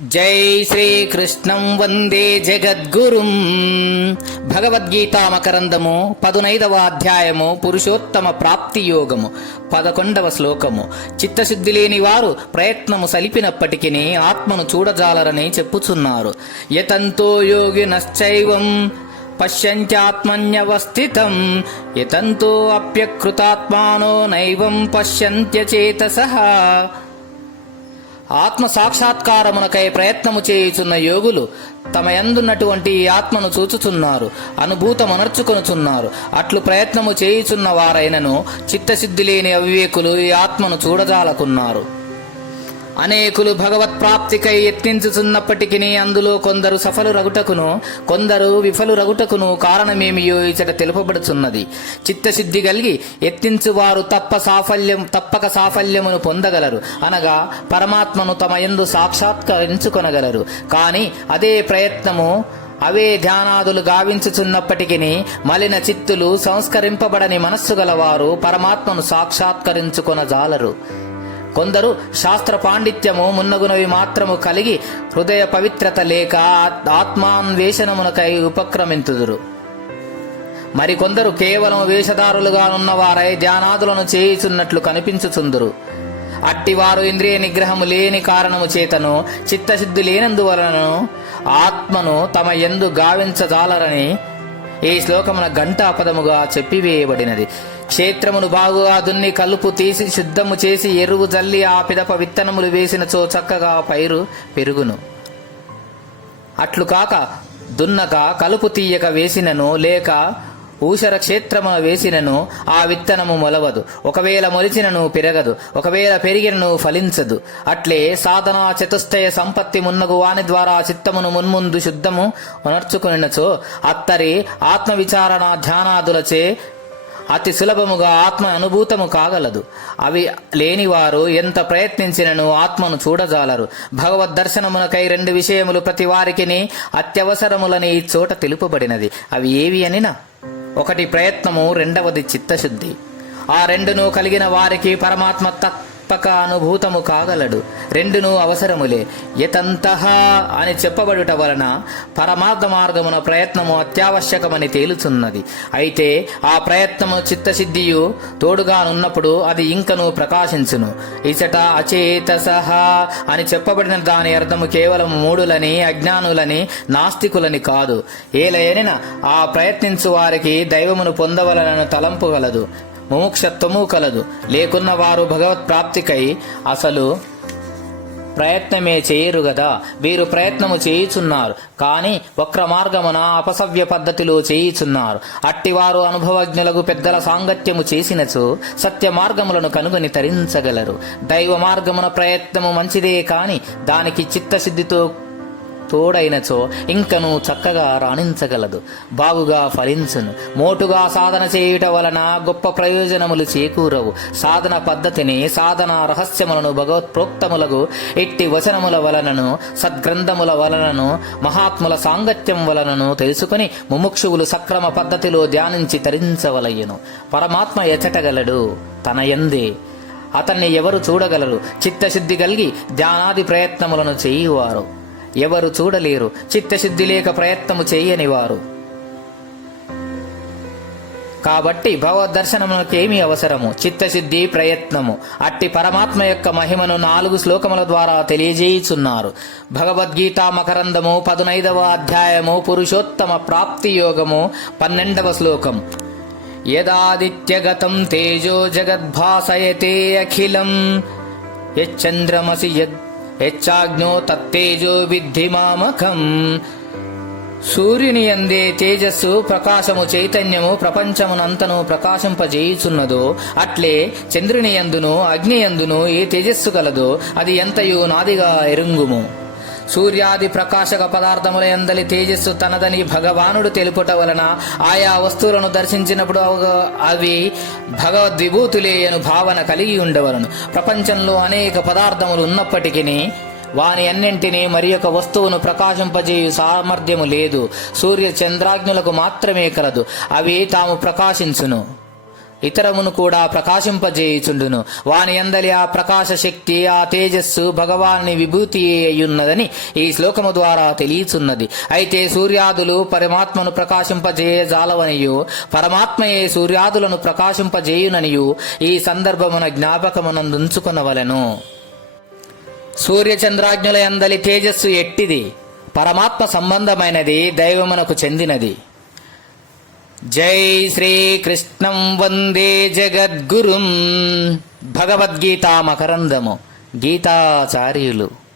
జై శ్రీకృష్ణం వందే జగద్గురుం. భగవద్గీతా మకరందము 15వ అధ్యాయము పురుషోత్తమ ప్రాప్తి యోగము 11వ శ్లోకము. చిత్తశుద్ధి లేని వారు ప్రయత్నము సలిపినప్పటికీ ఆత్మను చూడజాలరని చెప్పుచున్నారు. యతంతో యోగినశ్చైవం పశ్యంత్యాత్మన్యవస్థితం యతంతో అప్యకృతాత్మానో నైవం పశ్యంత్యచేతసః. ఆత్మ సాక్షాత్కారమునకై ప్రయత్నము చేయుచున్న యోగులు తమ యందున్నటువంటి ఆత్మను చూచుచున్నారు, అనుభూతమనర్చుకొనుచున్నారు. అట్లు ప్రయత్నము చేయుచున్న వారైనను చిత్తశుద్ధి లేని అవివేకులు ఈ ఆత్మను చూడజాలకున్నారు. అనేకులు భగవత్ ప్రాప్తికై యత్నించుచున్నప్పటికీ అందులో కొందరు సఫలు రగుటకును కొందరు విఫలు రగుటకును కారణమేమియో ఇచట తెలుపబడుచున్నది. చిత్తశుద్ధి కలిగి యత్నించువారు తప్పక సాఫల్యమును పొందగలరు, అనగా పరమాత్మను తమ యందు సాక్షాత్కరించుకొనగలరు. కాని అదే ప్రయత్నము అవే ధ్యానాదులు గావించుచున్నప్పటికీ మలిన చిత్తులు సంస్కరింపబడని మనస్సు గలవారు పరమాత్మను సాక్షాత్కరించుకొనజాలరు. కొందరు శాస్త్ర పాండిత్యము మున్నగునవి మాత్రము కలిగి హృదయ పవిత్రత లేక ఆత్మాన్వేషణమునకై ఉపక్రమింతుదురు. మరికొందరు కేవలం వేషధారులుగా ఉన్నవారై ధ్యానాదులను చేయుచున్నట్లు కనిపించుచుందురు. అట్టివారు ఇంద్రియ నిగ్రహము లేని కారణము చేతను చిత్తశుద్ధి లేనందువలనను ఆత్మను తమ యందు గావించజాలరని ఈ శ్లోకమున ఘంటాపదముగా చెప్పివేయబడినది. క్షేత్రమును బాగుగా దున్ని కలుపు తీసి శుద్ధము చేసి ఎరువు జల్లి ఆ పిదప విత్తనములు వేసినచో చక్కగా పైరు పెరుగును. అట్లు కాక దున్నక కలుపు తీయక వేసినను లేక ఊషర క్షేత్రమున వేసినను ఆ విత్తనము మొలవదు. ఒకవేళ మొలిచినను పెరగదు, ఒకవేళ పెరిగినను ఫలించదు. అట్లే సాధనా చతుష్టయ సంపత్తి మున్నగు వాని ద్వారా చిత్తమును మున్ముందు శుద్ధము నర్చుకునినచో అత్తరి ఆత్మ విచారణ ధ్యానాదులచే అతి సులభముగా ఆత్మ అనుభూతము కాగలదు. అవి లేనివారు ఎంత ప్రయత్నించినను ఆత్మను చూడజాలరు. భగవద్ దర్శనమునకై 2 విషయములు ప్రతి వారికిని అత్యవసరములని ఈ చోట తెలుపబడినది. అవి ఏవి అనినా, ఒకటి ప్రయత్నము, రెండవది చిత్తశుద్ధి. ఆ రెండును కలిగిన వారికి పరమాత్మ తప్పక అనుభూతము కాగలడు. రెండును అవసరములే. యతంతః అని చెప్పబడుట వలన పరమార్థ మార్గమున ప్రయత్నము అత్యావశ్యకమని తేలుచున్నది. అయితే ఆ ప్రయత్నము చిత్తశుద్ధియు తోడుగానున్నప్పుడు అది ఇంకను ప్రకాశించును. ఇచట అచేతసః అని చెప్పబడిన దాని అర్థము కేవలం మూఢులని, అజ్ఞానులని, నాస్తికులని కాదు. ఏలయనిన ఆ ప్రయత్నించు వారికి దైవమును పొందవలనను తలంపు గలదు, ముముక్షత్వము కలదు. లేకున్న వారు భగవత్ ప్రాప్తికై అసలు ప్రయత్నమే చేయరు గదా. వీరు ప్రయత్నము చేయుచున్నారు, కాని వక్ర మార్గమున అపసవ్య పద్ధతిలో చేయుచున్నారు. అట్టివారు అనుభవజ్ఞులకు పెద్దల సాంగత్యము చేసినచో సత్య మార్గములను కనుగొని తరించగలరు. దైవ మార్గమున ప్రయత్నము మంచిదే, కాని దానికి చిత్తశుద్ధితో తోడైనచో ఇంకను చక్కగా రాణించగలదు, బాగుగా ఫలించును. మోటుగా సాధన చేయుట వలన గొప్ప ప్రయోజనములు చేకూరవు. సాధన పద్ధతిని, సాధన రహస్యములను భగవత్ప్రోక్తములకు ఎట్టి వచనముల వలనను, సద్గ్రంథముల వలనను, మహాత్ముల సాంగత్యం వలనను తెలుసుకుని ముముక్షువులు సక్రమ పద్ధతిలో ధ్యానించి తరించవలయ్యను. పరమాత్మ ఎచటగలడు, తన యందే. అతన్ని ఎవరు చూడగలరు? చిత్తశుద్ధి కలిగి ధ్యానాది ప్రయత్నములను చేయువారు. ఎవరు చూడలేరు? చిత్తశుద్ధి లేక ప్రయత్నము చేయనివారు. కాబట్టి భగవద్దర్శనమునకేమి అవసరము? చిత్తశుద్ధి, ప్రయత్నము. అట్టి పరమాత్మ యొక్క మహిమను 4 శ్లోకముల ద్వారా తెలియజేయుచున్నారు. భగవద్గీతా మకరందము 15వ అధ్యాయము పురుషోత్తమ ప్రాప్తి యోగము 12వ శ్లోకం. యదాదిత్యగతం తేజో జగద్భాసయతే అఖిలం యచ్చంద్రమసి యచ్చాగ్నో తత్తేజో విద్ధి మామకం. సూర్యుని యందే తేజస్సు, ప్రకాశము, చైతన్యము ప్రపంచమునంతను ప్రకాశింపజేయుచున్నదో అట్లే చంద్రుని యందును అగ్ని యందును ఏ తేజస్సు కలదో అది ఎంతయు నాదిగా ఎరుంగుము. సూర్యాది ప్రకాశక పదార్థముల యందలి తేజస్సు తనదని భగవానుడు తెలుపుట వలన ఆయా వస్తువులను దర్శించినప్పుడు అవి భగవద్విభూతులేయను భావన కలిగి ఉండవలను. ప్రపంచంలో అనేక పదార్థములు ఉన్నప్పటికీ వాని అన్నింటినీ మరి ఒక వస్తువును ప్రకాశింపజేయు సామర్థ్యము లేదు. సూర్య చంద్రాగ్నులకు మాత్రమే కలదు. అవి తాము ప్రకాశించును. ఇతరమును కూడా ప్రకాశింపజేయుచుండును. వాని యందలి ఆ ప్రకాశ శక్తి, ఆ తేజస్సు భగవాని విభూతి అయ్యున్నదని ఈ శ్లోకము ద్వారా తెలియచున్నది. అయితే సూర్యాదులు పరమాత్మను ప్రకాశింపజేయజాలవనియు, పరమాత్మయే సూర్యాదులను ప్రకాశింపజేయుననియు ఈ సందర్భమున జ్ఞాపకమునందుంచుకొనవలెను. సూర్యచంద్రాజ్ఞుల యందలి తేజస్సు ఎట్టిది? పరమాత్మ సంబంధమైనది, దైవమునకు చెందినది. జై శ్రీకృష్ణం వందే జగద్గురుం. భగవద్గీతా మకరందము. గీతాచార్యులు.